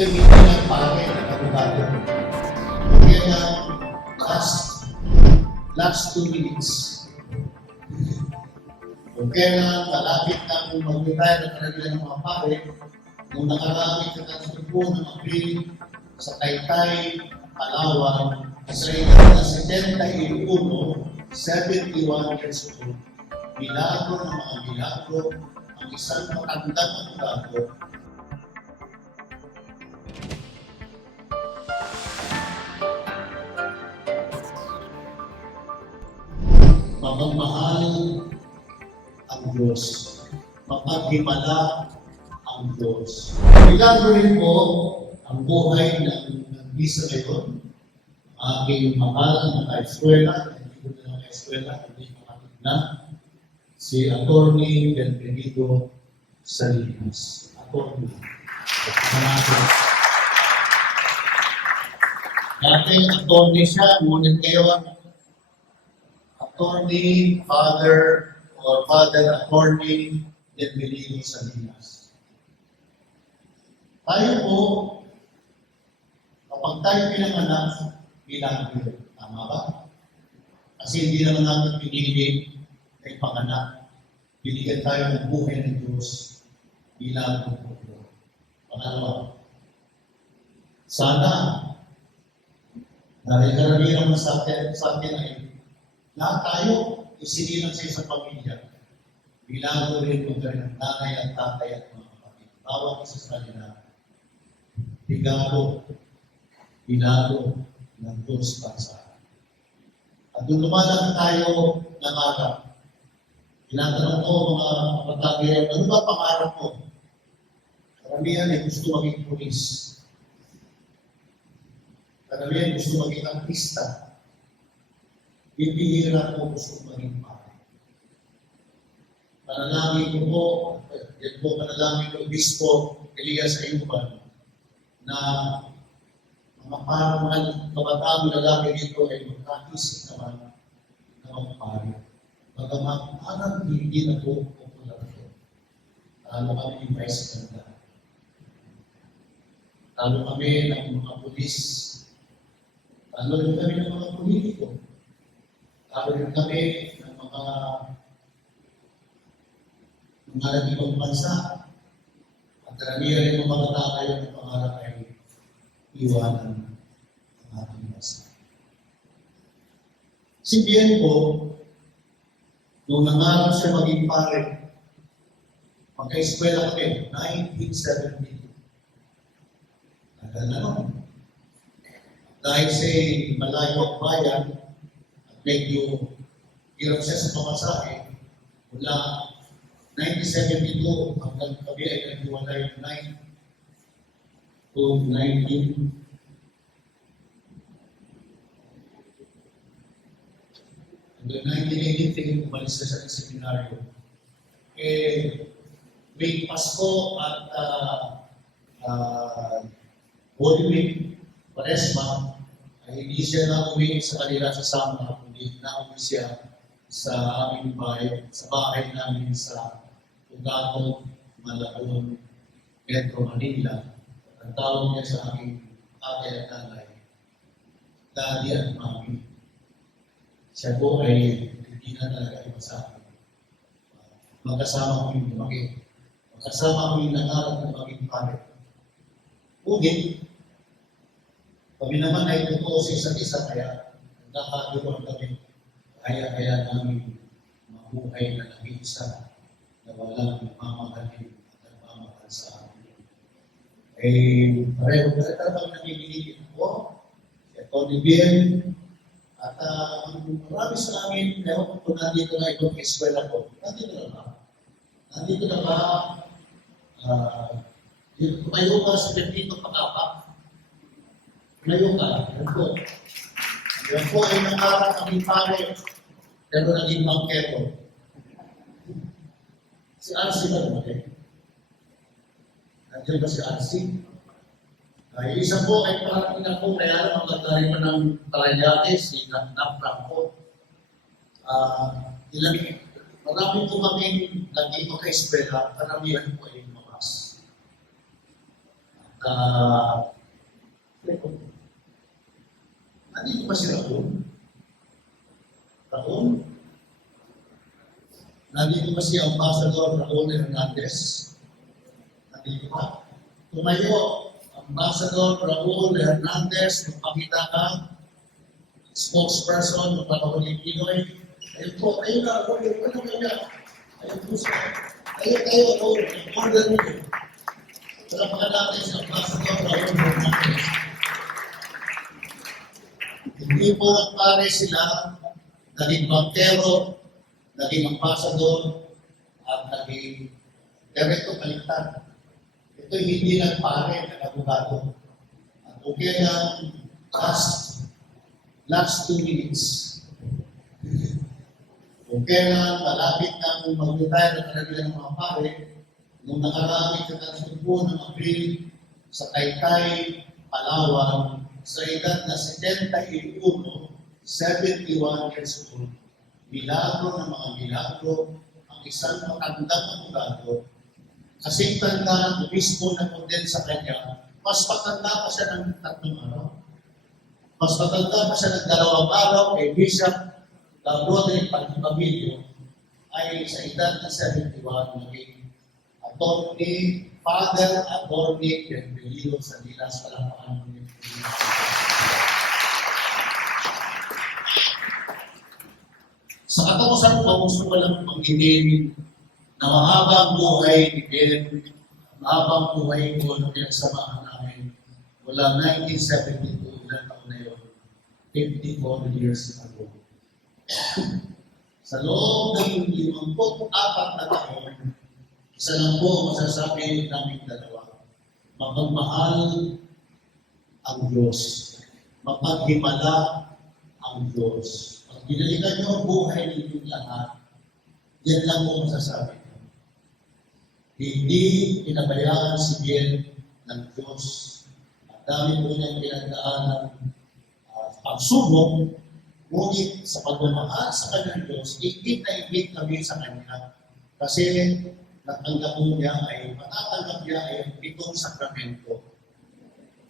Ito yung hindi ng pare na kabugado. Kaya na last 2 minutes. Kung kaya malapit na kung mag-retire na karamihan ng mga pare, nung nakaramit ka ng tubo ng April sa Taytay, Palawan, sa edad na 71, 71 years old, milagro ng mga milagro, ang isang matandang abogado, mapagmahal ang Diyos, mapaghimala ang Diyos. Milagro rin po ang buhay ng bisa ngayon. Aking mahal na ka-eskwela, hindi ko na ka-eskwela, hindi makakit na, si Atty. Benvenido Salinas. Atty. Dating attorney siya, ngunit ngayon, Attorney, Father Attorney Benvenido Salinas. Tayo po, kapag tayo pinanganak, milagro. Tama ba? Kasi hindi naman natin pinili ay panganak. Binigyan tayo ng buhay ng Diyos. Milagro po. Pangalawa, sana, dahil karamihan naman sa atin ay lahat tayo isinilang sa isang pamilya. Milagro rin kung rin ang nanay at tatay at mga kapatid. Bawat isa sa kanila, milagro ng Diyos para sa akin. At doon lumalang tayo ng araw. Tinatanong ko mga kapatid, ano ba pangarap mo? Karamihan ay gusto maging pulis. Karamihan gusto maging artista. Pipihira ko gusto maging pare. Panalangin ko po, yan po panalangin ko, Bispo Elias Ayuban, na mga parang kabataan lalaki dito ay magkakisip naman na magpare. Bagamat parang hindi na po popular ito. Talo kami yung vice ganda. Talo kami ng mga pulis. Talo rin kami ng mga politiko. Talo rin kami ng mga ibang bansa. At karamihan rin ng mga tatay ng pangarap ay iwanan ang ating bansa. Si Bienpo, nung nangarap siya maging pare, magka-eskwela kami, 1972. Tagal na naman. Dahil siya'y malayo ang bayan, at medyo hirap siya sa pamasahe, mula 1972 hanggang kami ay naghiwalay ng 9 to 19. Hanggang 1983, umalis na siya ng seminaryo. May Pasko at Holy Week, Paresma, ay hindi siya na-uwi sa kanila sa Sama, kundi na-uwi siya sa aming bahay, sa bahay namin sa Ugatong, Malabon, Metro Manila. Ang tawag niya sa aking ate at nanay, Daddy at Mami. Siya po ay hindi na talaga iba sa akin. Magkasama kami lumaki. Magkasama kami nangarap na maging pare. Ngunit, kami naman ay totoo sa isa't isa, kaya nakakatuwa kami. Kaya namin mabuhay na nag-iisa na walang nagmamahalin at nagmamahal sa amin. Pareho kami nakikinig ako, si Tony Bien, at marami sa amin, ewan ko nandito na itong eskwela ko. Nandito na ba? Tumayo ka sa Benito Pagkapak. Tumayo ka. Yan po ay nangarap kami pare, pero naging bangkero. Si RC ba naman? Nandiyan ba si RC? Isa po ay parang ina po, kaya lang maganda rin pa ng Paranaque, si Napram po. Marami po kami naging maka-eskwela, karamihan po ay lumakas. Ah, nandito ba si Raul? Raul? Nandito ba si Ambassador Raul Hernandez? Nandito ba? Tumayo, Ambassador Raul Hernandez, magpakita ka, spokesperson ng Panaholing Pinoy. Ayun po, ayun na, ayun na. Ayun po siya. Ayun kayo, order nyo. Salamat natin si Ambassador Raul Hernandez. Hindi po nagpare sila, naging bankero, naging ambassador, at naging direkto kaligtan. Ito hindi nagpare ng abogado. At okay lang, last 2 minutes. Okay lang, malapit na kung mag-retire na talaga ng mga pare, nung nakarami ka po ng April sa Taytay, Palawan, sa edad na 71, 71 years old, milagro ng mga milagro, ang isang matandang abogado, kasing tanda ng mismo na kondel sa kanya, mas matanda pa siya ng 3 araw. Mas matanda pa siya ng 2 araw kay Bishop Roderick Pagpapilio ay sa edad na 71 naging attorney, Father Attorney Benvelio sa Dilas, Palapaan. Sa katapusan po, gusto ko lang pag-ibig na mahabang buhay ni Ben, mahabang buhay ko na pinagsamahan namin mula 1972, ilang taon na yun, 54 years ago. Sa loob ng 54 na taon, isa lang po masasabi namin dalawa, mapagmahal ang Diyos, mapaghimala ang Diyos. Pag binalikan niyo ang buhay ninyong lahat, yan lang po masasabi ko. Hindi pinabayaan si Bien ng Diyos. Ang dami po niyang pinagdaan ng pagsubok, ngunit sa pagmamahal sa kanyang Diyos, ikit na ikit kami sa kanya. Kasi natanggap po niya ay, matatanggap niya ay 7 sakramento.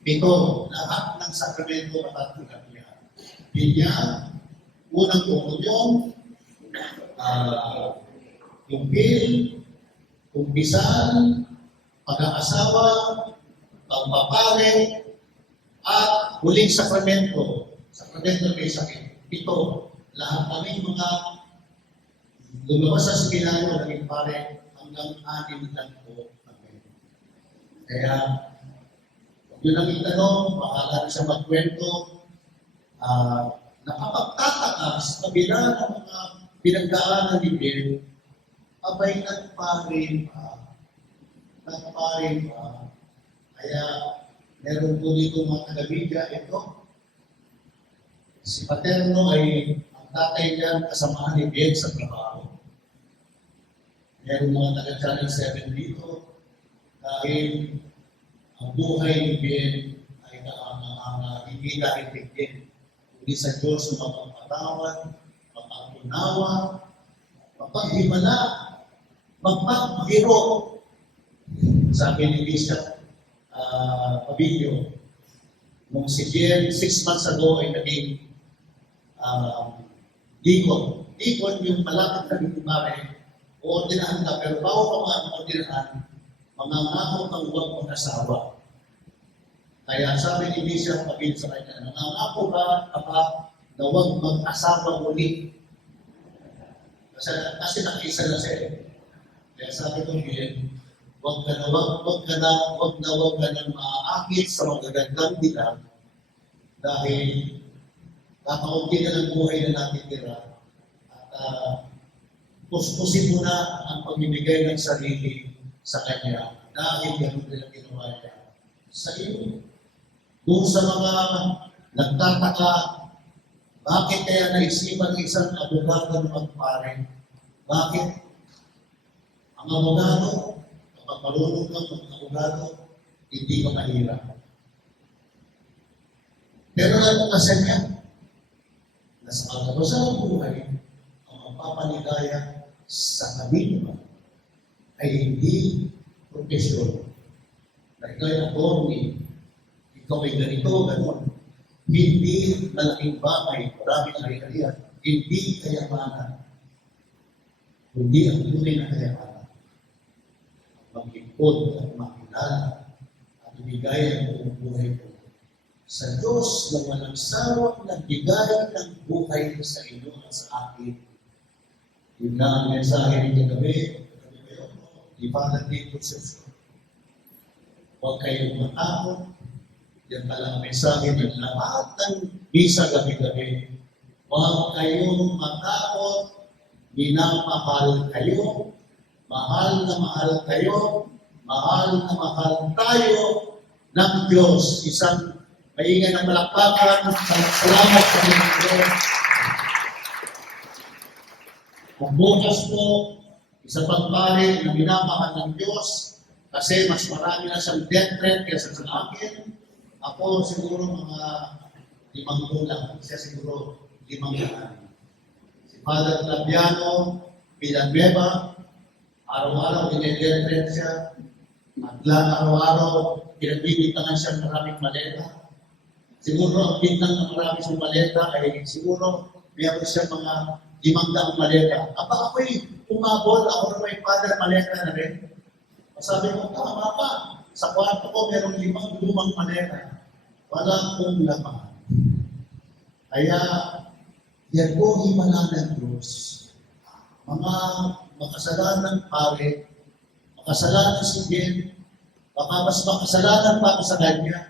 7, lahat ng sakramento matatanggap niya. Binya, unang komunyon, kumpil, kumpisan, pag-aasawa, pagpapare, at huling sakramento. Sakramento may sakit. 7, lahat kami mga lumabas sa seminaryo, naging pare, hanggang 6 lang po kami. Kaya, huwag nyo nang itanong, bahala na siya magkwento, nakapagtataka sa kabila ng mga pinagdaanan ni Bill, abay nagpare pa. Kaya, meron po dito mga taga-media, ito, si Paterno ay ang tatay niya kasamahan ni Bill sa trabaho. Meron mga taga-channel 7 dito, dahil ang buhay ni Bill ay hindi dahil din. Hindi sa Diyos na mapagpatawad, mapagpunawa, mapaghimala, mapaghiro. Sabi ni Bishop Pabilio, nung si Jen 6 months ago ay naging deacon. Deacon yung malapit na bitumare, ordinahan ka, pero bago ka mga ordinahan, mangangako kang huwag mag-asawa. Kaya sabi ni Bishop Pabilio sa kanya, nangangako ba na huwag mag-asawa ulit? Kasi nakisa na siya. Kaya sabi ko, huwag ka na maaakit sa magagandang bilang dahil kakaunti na ng buhay na natin tira at puspusin mo na ang pagbibigay ng sarili sa Kanya dahil gano'n din ang ginawa niya sa iyo. Kung sa mga nagtataka, bakit kaya naisipan ng isang abogado na magpare? Bakit ang abogado, kapag marunong kang mag-abogado, hindi ka mahirap. Pero nagpakasan niya, na sa katapusan ng buhay, ang mapapaligaya sa kabila ay hindi propesyon, na ikaw ay attorney, ikaw ay ganito, gano'n. Hindi malaking bagay, maraming ari-arian, hindi kayamanan. Hindi ang tunay na kayamanan. Maglingkod at makilala at ibigay ang buong buhay ko sa Diyos na walang sawang nagbigay ng buhay sa inyo at sa akin. Yun na ang mensahe nito gabi. Ibadat dito sa Diyos. Huwag kayong matakot. Yan talang mensahe ng lahat ng misa gabi-gabi. Huwag kayong matakot. Minamahal kayo. Mahal na mahal kayo. Mahal na mahal tayo ng Diyos. Isang maingay na palakpakan. Salamat sa Diyos. Kung bukas po, isa pang pari na minamahal ng Diyos, kasi mas marami na siyang death threat kaysa sa akin. Ako siguro mga 5 kulang, siya siguro 500. Si Father Claviano, Villanueva, araw-araw death threat siya. At araw-araw, pinagbibintangan siya maraming maleta. Siguro ang bintang ng maraming siyang maleta ay siguro mayroon siya mga 500 maleta. Aba ako'y umabot, ako na may Father maleta na rin. Sabi ko, tama pa. Sa kwarto ko, merong 5 lumang maleta. Wala kong laman. Kaya, yan po himala ng Diyos. Mga makasalanan pare, makasalanan si Jen, baka mas makasalanan pa ako sa kanya.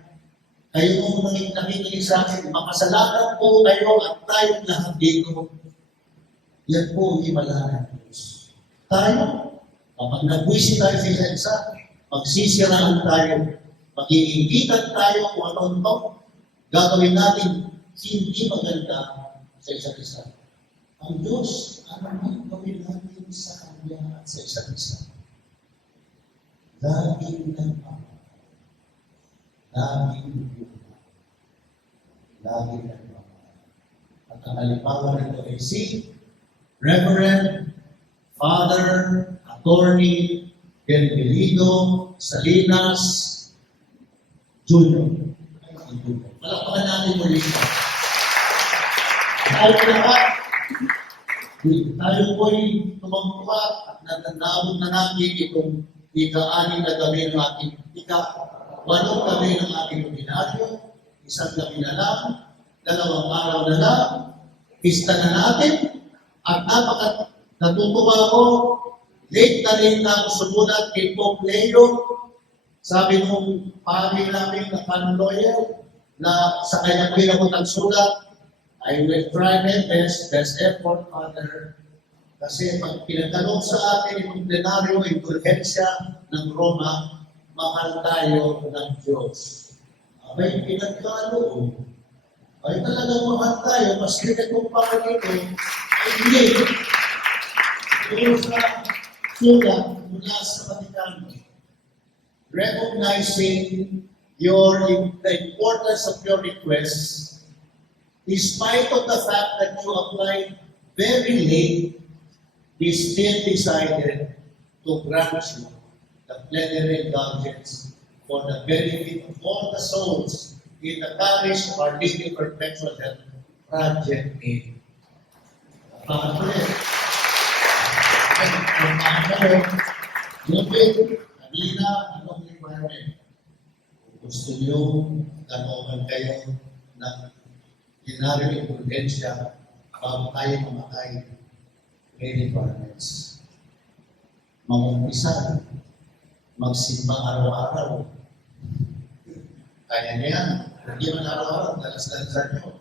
Kayo nung nakikinig sa akin, makasalanan po kayo at tayong lahat dito. Yan po himala ng Diyos. Tayo, kapag nagwisi tayo sa isa-isa, magsisiraan tayo, mag-iingitan tayo kung ano-ano gagawin natin hindi maganda sa isa't isa. Ang Diyos, ano ang gawin natin sa Kanya at sa isa't isa? Laging nagmamahal. Laging nagmamahal. Laging nagmamahal. At ang halimbawa nito ay si Reverend Father Attorney Benvenido Salinas Jr. Malakpakan natin muli siya. Tayo po'y tumangkuha at natandaan na natin itong ika-6 na gabi ng ating ika-8 gabi ng ating ordinaryo, isang gabi na lang, 2 araw na lang, pista na natin, at natutuwa ko, late na ako sumulat kay Pope Leo. Sabi nung pari namin na canon lawyer na sa kanyang pinagutang sulat, I will try my best effort, Father. Kasi pag pinagtanong sa atin itong plenaryo, indulhensya ng Roma, mahal tayo ng Diyos. Abay, pinagkaloob. Ay talagang mahal tayo, maski itong pangalito, ay hindi. Ito sa sulat mula sa Vaticano, recognizing the importance of your request, despite of the fact that you applied very late, he still decided to grant you the plenary indulgence for the benefit of all the souls in the parish of Our Lady of Perpetual Help, Project A. Kanina, anong requirement? Gusto nyo, tanongan kayo ng plenary indulgensya bago tayo mamatay. May requirements. Mag-umpisa, magsimba araw-araw. Kaya niya, hindi man araw-araw, dalas-dalasan nyo.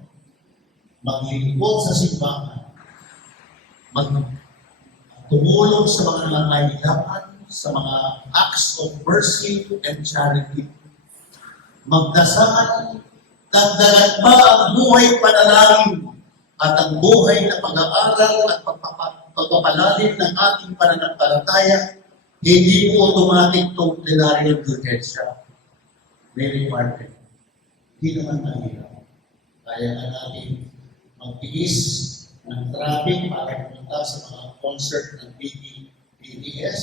Maglingkod sa simbahan. Tumulong sa mga nangangailangan, sa mga acts of mercy and charity. Magdasal, dagdagan pa ang buhay panalangin at ang buhay na pag-aaral at pagpapalalim ng ating pananampalataya, hindi po automatic itong plenary indulgensya. May requirement. Hindi naman mahirap. Kaya na natin magtiis ng traffic para pumunta sa mga concert ng PBS,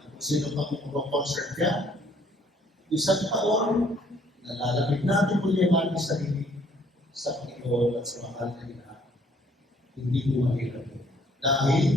kung sino pang concert yan. isang taon, nalalamig natin muli ang ating sarili sa Panginoon at sa mahal na ina. Hindi mo mahirap. Dahil